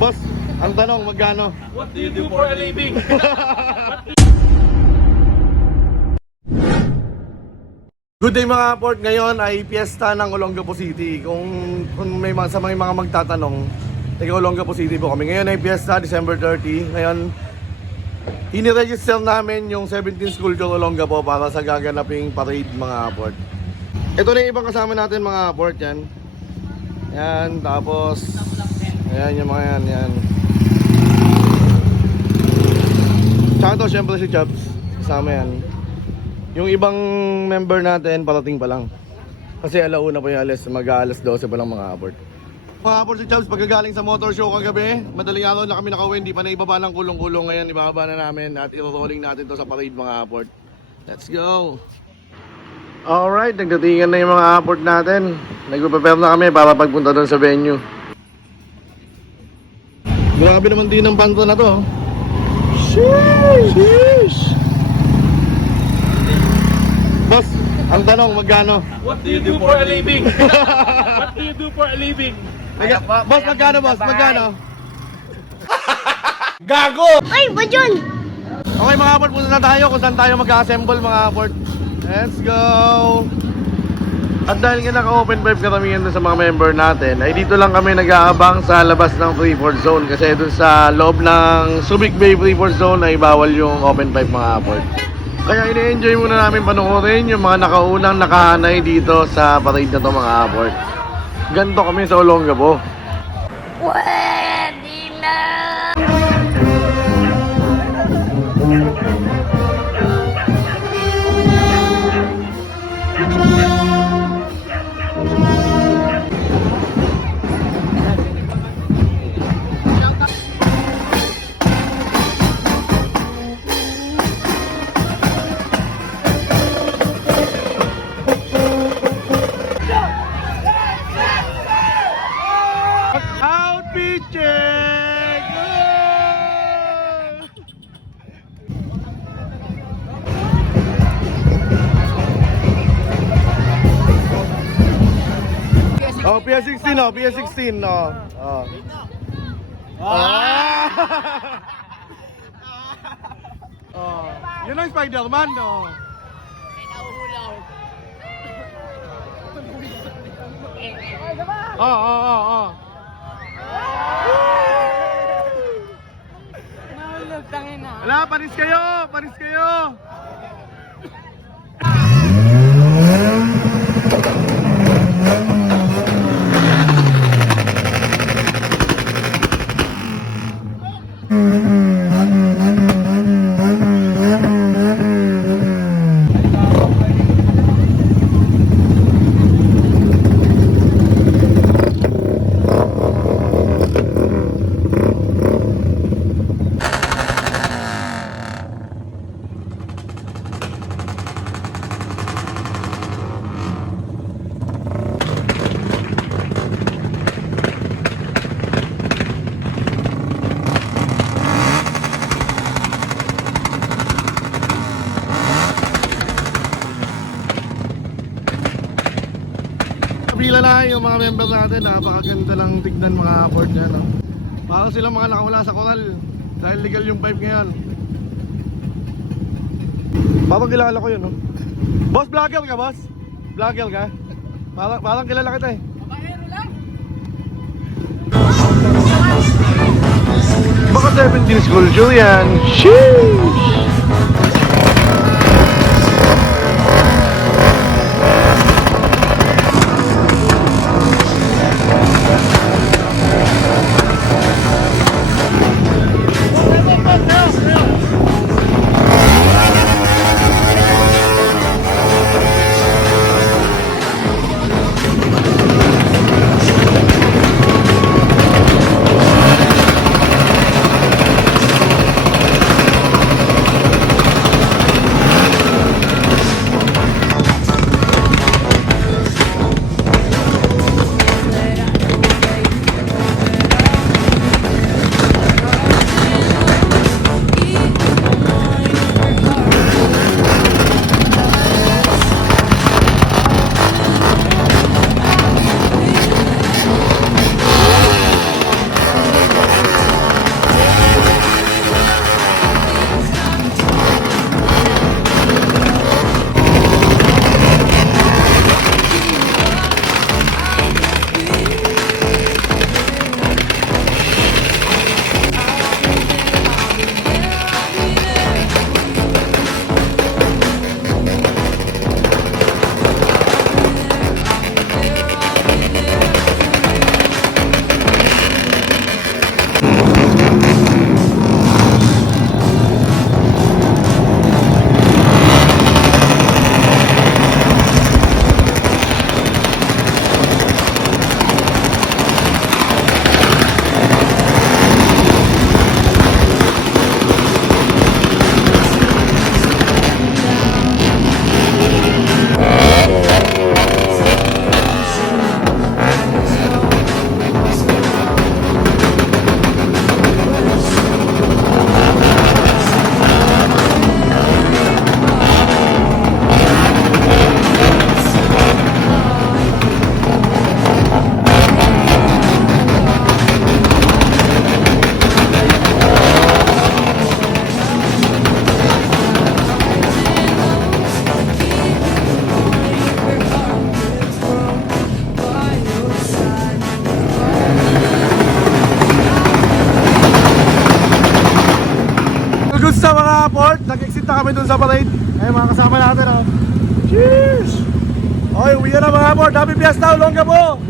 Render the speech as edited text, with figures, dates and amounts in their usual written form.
Boss, ang tanong, magkano? What do you do for a living? Good day mga port, ngayon ay piyesta ng Olongapo City. Kung may mga, sa mga magtatanong, taga Olongapo City po kami. Ngayon ay piyesta, December 30. Ngayon, iniregister namin yung 17 School Tour Olongapo para sa gaganaping parade mga port. Ito na yung ibang kasama natin mga port yan. Yan, tapos ayan yung mga yan. Tsaka to syempre si Chubbs, kasama yan. Yung ibang member natin parating pa lang. Kasi alauna pa yung alas, mag-aalas 12 pa lang mga abort. Mga abort si Chubbs, pagkagaling sa motor show kagabi, madaling araw na kami nakauwi, hindi pa naibaba ng kulong-kulong. Ngayon ibababa na namin at i-rolling natin to sa parade mga abort. Let's go! Alright, nagdatingan na yung mga abort natin. Nagpe-prepare na kami para pagpunta doon sa venue. Grabe naman din ang panto na to. Sheesh! Sheesh! Boss, ang tanong, magkano? What do you do for a living? What do you do for a living? Boss, magkano boss? Magkano? Gago! Ay, ba dyan? Okay mga port, punta na tayo kung saan tayo mag-assemble mga port. Let's go! At dahil nga naka-open pipe karamihan dun sa mga member natin, ay dito lang kami nag-aabang sa labas ng Freeport Zone. Kasi dun sa loob ng Subic Bay Freeport Zone ay bawal yung open pipe mga port. Kaya ini-enjoy muna namin panoorin yung mga nakaunang nakahanay dito sa parade na to mga port. Ganto kami sa Olongapo. Pwede na! Outfit check! Oh, PS16 oh, PS16 oh. Oh. Ah! Oh. Yun ang Spider-Man oh. Oh. Wala, panis kayo! Panis kayo! Pila na yung mga member natin, napakaganda lang tignan mga abort niya no? Parang silang mga nakawala sa koral dahil legal yung pipe ngayon. Parang kilala ko yun no? Boss, vlogger ka boss? Vlogger ka? Parang kilala kita eh. Baka 17 school Julian. Sheesh! All goods sa mga port. Nag-exit na kami dun sa parade. Ayun mga kasama natin oh. Cheers! Okay, uwi na mga port. Happy Fiesta, Olongapo!